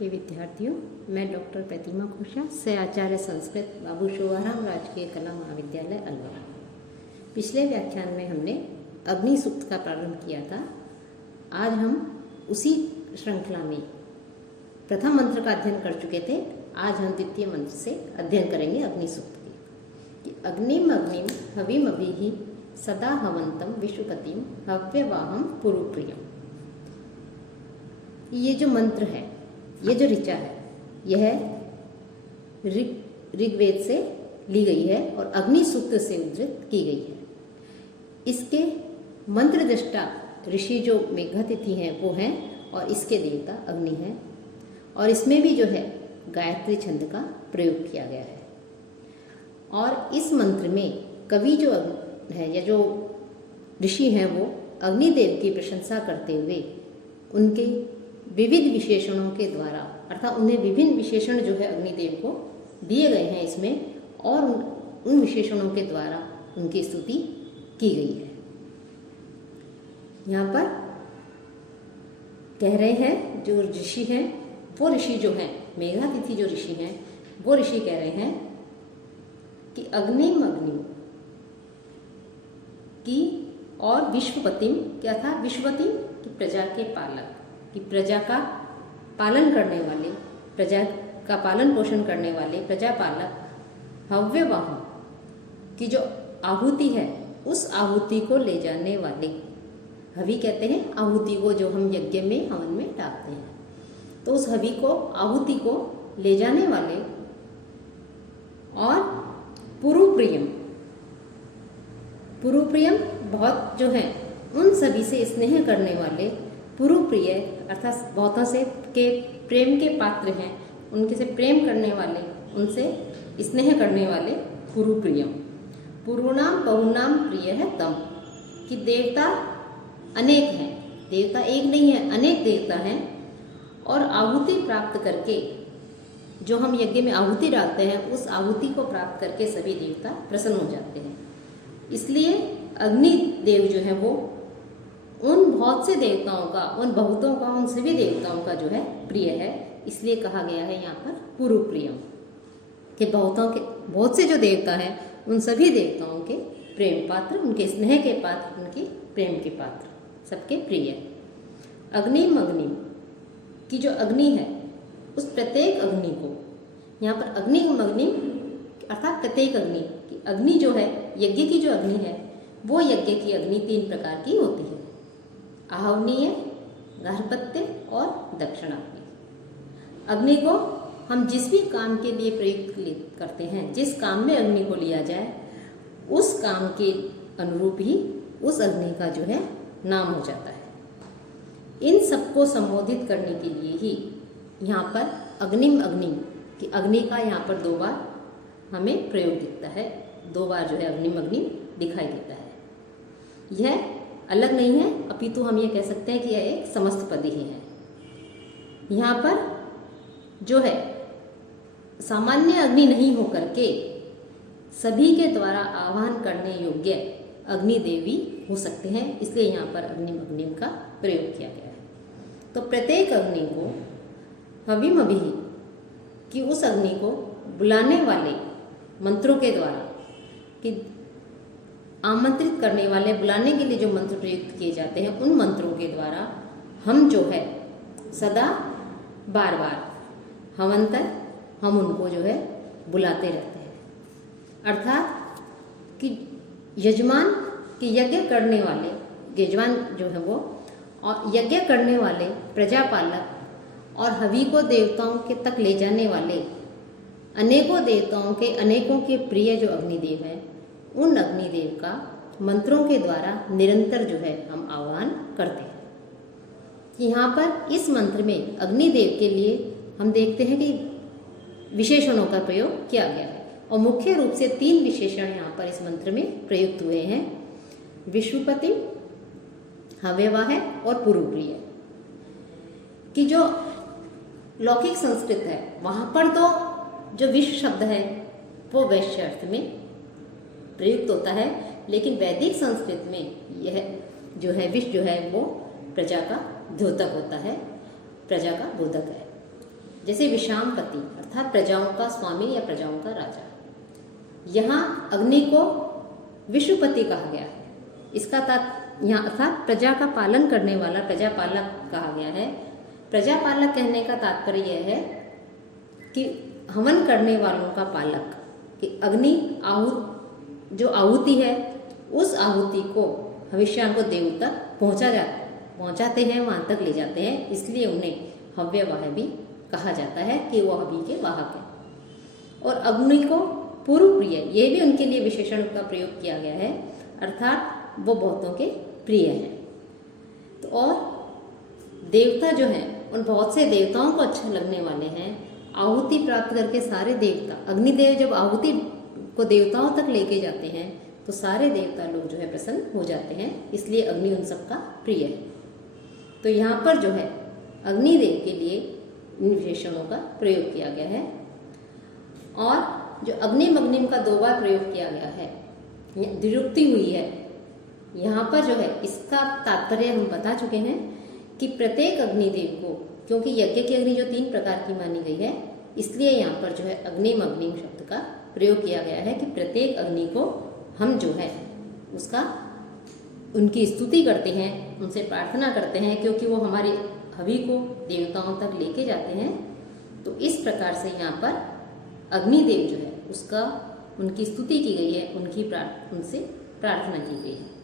के विद्यार्थियों, मैं डॉक्टर प्रतिमा खुशा से आचार्य संस्कृत बाबू शोभाराम राजकीय कला महाविद्यालय अलवर। पिछले व्याख्यान में हमने अग्नि सूक्त का प्रारंभ किया था। आज हम उसी श्रृंखला में प्रथम मंत्र का अध्ययन कर चुके थे। आज हम द्वितीय मंत्र से अध्ययन करेंगे अग्नि सूक्त की। अग्निम अग्निम हविमभिः सदा हवंतम विश्वपतिम हव्यवाहम पुरुप्रियम। ये जो मंत्र है, ये जो ऋचा है, यह ऋग्वेद से ली गई है और अग्नि सूक्त से उद्धृत की गई है। इसके मंत्र दृष्टा ऋषि जो मेघातिथि हैं वो हैं और इसके देवता अग्नि हैं। और इसमें भी जो है गायत्री छंद का प्रयोग किया गया है। और इस मंत्र में कवि जो है या जो ऋषि हैं वो अग्निदेव की प्रशंसा करते हुए उनके विविध विशेषणों के द्वारा, अर्थात उन्हें विभिन्न विशेषण जो है अग्निदेव को दिए गए हैं इसमें, और उन विशेषणों के द्वारा उनकी स्तुति की गई है। यहाँ पर कह रहे हैं जो ऋषि हैं, वो ऋषि जो हैं मेघातिथि जो ऋषि हैं, वो ऋषि कह रहे हैं कि अग्निम अग्नि की और विश्वपतिम, क्या था विश्वपति की प्रजा के पालक, कि प्रजा का पालन करने वाले, प्रजा का पालन पोषण करने वाले प्रजा पालक हव्यवाह की जो आहुति है उस आहुति को ले जाने वाले, हवि कहते हैं आहुति को जो हम यज्ञ में हवन में डालते हैं, तो उस हवि को आहुति को ले जाने वाले, और पुरुप्रियम, पुरुप्रियम बहुत जो है उन सभी से स्नेह करने वाले, पुरुप्रिय अर्थात बहुतों से के प्रेम के पात्र हैं, उनके से प्रेम करने वाले, उनसे स्नेह करने वाले पुरुप्रियम। पुरुणाम बहुनाम प्रिय है तम, कि देवता अनेक हैं, देवता एक नहीं है, अनेक देवता हैं। और आहुति प्राप्त करके, जो हम यज्ञ में आहुति डालते हैं, उस आहुति को प्राप्त करके सभी देवता प्रसन्न हो जाते हैं। इसलिए अग्नि देव जो है वो उन बहुत से देवताओं का, उन बहुतों का, उन सभी देवताओं का जो है प्रिय है। इसलिए कहा गया है यहाँ पर पुरुप्रियम, कि बहुत से जो देवता हैं उन सभी देवताओं के प्रेम पात्र, उनके स्नेह के पात्र, उनके प्रेम के पात्र, सबके प्रिय। अग्निम अग्निम की जो अग्नि है उस प्रत्येक अग्नि को, यहाँ पर अग्निम अग्निम अर्थात प्रत्येक अग्नि की, अग्नि जो है यज्ञ की जो अग्नि है वो यज्ञ की अग्नि 3 प्रकार की होती है, आहवनीय, गार्हपत्य और दक्षिणाग्नि। अग्नि को हम जिस भी काम के लिए प्रयुक्त करते हैं, जिस काम में अग्नि को लिया जाए उस काम के अनुरूप ही उस अग्नि का जो है नाम हो जाता है। इन सबको संबोधित करने के लिए ही यहाँ पर अग्निम अग्निम कि अग्नि का यहाँ पर 2 बार हमें प्रयोग दिखता है, 2 बार जो है अग्निम अग्निम दिखाई देता है। यह अलग नहीं है, अपितु हम ये कह सकते हैं कि यह एक समस्त पद ही है। यहाँ पर जो है सामान्य अग्नि नहीं होकर के सभी के द्वारा आह्वान करने योग्य अग्नि देवी हो सकते हैं, इसलिए यहाँ पर अग्निम अग्निम का प्रयोग किया गया है। तो प्रत्येक अग्नि को हविमभिः कि उस अग्नि को बुलाने वाले मंत्रों के द्वारा, कि आमंत्रित करने वाले, बुलाने के लिए जो मंत्र प्रयुक्त किए जाते हैं उन मंत्रों के द्वारा हम जो है सदा बार बार हवंतर हम उनको जो है बुलाते रहते हैं। अर्थात कि यजमान की यज्ञ करने वाले, यजमान जो है वो और यज्ञ करने वाले प्रजापालक और हवि को देवताओं के तक ले जाने वाले अनेकों देवताओं के, अनेकों के प्रिय जो अग्निदेव हैं, उन अग्निदेव का मंत्रों के द्वारा निरंतर जो है हम आह्वान करते हैं। यहाँ पर इस मंत्र में अग्निदेव के लिए हम देखते हैं कि विशेषणों का प्रयोग किया गया है, और मुख्य रूप से 3 विशेषण यहाँ पर इस मंत्र में प्रयुक्त हुए हैं, विश्वपति, हव्यवाह और पुरुप्रिय। कि जो लौकिक संस्कृत है वहाँ पर तो जो विश्व शब्द है वो वैश्य अर्थ में प्रयुक्त होता है, लेकिन वैदिक संस्कृत में यह जो है विश्व जो है वो प्रजा का द्योतक होता है, प्रजा का बोधक है। जैसे विषामपति अर्थात प्रजाओं का स्वामी या प्रजाओं का राजा। यहाँ अग्नि को विश्वपति कहा गया है। इसका यहाँ अर्थात प्रजा का पालन करने वाला प्रजापालक कहा गया है। प्रजापालक कहने का तात्पर्य यह है कि हवन करने वालों का पालक, कि अग्नि जो आहुति है उस आहुति को हविष्यान को देव तक पहुंचाते हैं, वहां तक ले जाते हैं, इसलिए उन्हें हव्यवाह भी कहा जाता है कि वो हवि के वाहक है। और अग्नि को पूर्व प्रिय, ये भी उनके लिए विशेषण का प्रयोग किया गया है, अर्थात वो बहुतों के प्रिय हैं। तो और देवता जो हैं उन बहुत से देवताओं को अच्छा लगने वाले हैं। आहुति प्राप्त करके सारे देवता, अग्निदेव जब आहुति को देवताओं तक लेके जाते हैं तो सारे देवता लोग जो है प्रसन्न हो जाते हैं, इसलिए अग्नि उन सबका प्रिय है। तो यहाँ पर जो है अग्निदेव के लिए इन विशेषणों का प्रयोग किया गया है। और जो अग्निम अग्निम का 2 बार प्रयोग किया गया है, द्विरुक्ति हुई है, यहाँ पर जो है इसका तात्पर्य हम बता चुके हैं कि प्रत्येक अग्निदेव को, क्योंकि यज्ञ की अग्नि जो 3 प्रकार की मानी गई है, इसलिए यहाँ पर जो है अग्निम अग्निम शब्द का प्रयोग किया गया है कि प्रत्येक अग्नि को हम जो है उसका उनकी स्तुति करते हैं, उनसे प्रार्थना करते हैं, क्योंकि वो हमारे हवि को देवताओं तक लेके जाते हैं। तो इस प्रकार से यहाँ पर अग्निदेव जो है उसका उनकी स्तुति की गई है, उनसे प्रार्थना की गई है।